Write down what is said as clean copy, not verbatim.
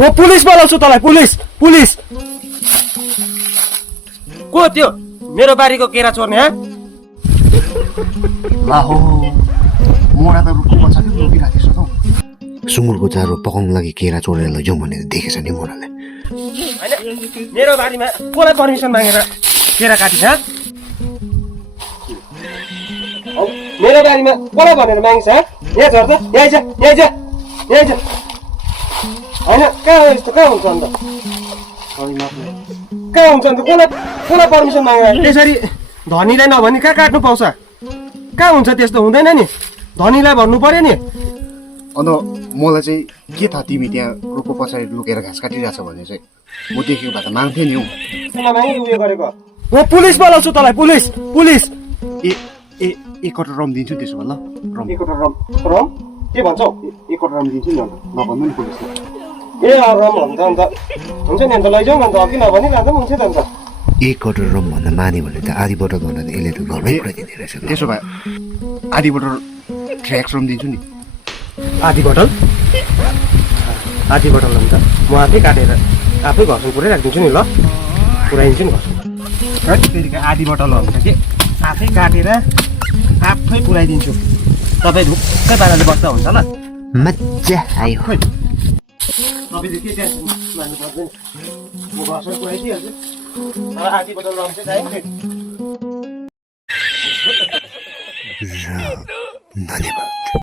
म पुलिस बोलाउँछु तँलाई, पुलिस पुलिस। को त्यो मेरो बारीको केरा चोर्ने? लाहो मोडा त रुखको पछाडि रोकिराखेछ त। सुँगुरको चारो पकाउनु लागि केरा चोरेर लैजाउँ भनेर देखेछ नि मोराले। हैन मेरो बारीमा कसलाई पर्मिसन मागेर केरा काटिछ? मेरो बारीमा कसलाई भनेर मागिछ? यहाँ झर्छ, यहाँ आइज, यहाँ आइज, यहाँ आइज। हैन कहाँ हो यस्तो? कहाँ हुन्छ अन्त? कहाँ हुन्छ अन्त? कसलाई पर्मिसन मागेर त्यसरी धनीलाई नभनी कहाँ काट्नु पाउँछ? कहाँ हुन्छ त्यस्तो? हुँदैन नि, धनीलाई भन्नु पर्यो नि। अन्त मलाई चाहिँ के थाहा तिमी त्यहाँ रुखको पछाडि लुकेर घाँस काटिरहेछ भने चाहिँ म देखेको भए त माग्थेँ नि हौ। उयो गरेको म पुलिस बोलाउँछु तँलाई, पुलिस पुलिस। एक कटर रम दिन्छु त्यसो भए ल। रम एक कटा रम रम के भन्छौ? एक कटर रम दिन्छु नि अन्त नभन्नु नि पुलिसलाई। ए रम भन्छ अन्त हुन्छ नि, अन्त लैजाउँ अन्त अघि नभनी लाँदा पनि हुन्छ त अन्त। एक कटर रम भन्दा माने भने त आधी बोतल भन्दा त यसले त घरमै पुऱ्याइदिने रहेछ। त्यसो भए आधी बोतल ट्र्याक्स रम दिन्छु नि। आधी बोतल अन्त म आफै काटेर आफै घरसम्म पुऱ्याइ राखिदिन्छु नि ल, पुऱ्याइदिन्छु नि घरसम्म। फेरि आधी बोतल हुन्छ कि आफै काटेर आफै पुऱ्याइदिन्छु। तपाईँ ढुक्कै पाराले बस्दा हुन्छ ल। मजा आयो। तपाईँले के टेन्सन मान्नु पर्दैन, म घरसम्म पुऱ्याइदिइहाल्छु। तर आधी बोतल रम चाहिँ चाहियो। धन्यवाद।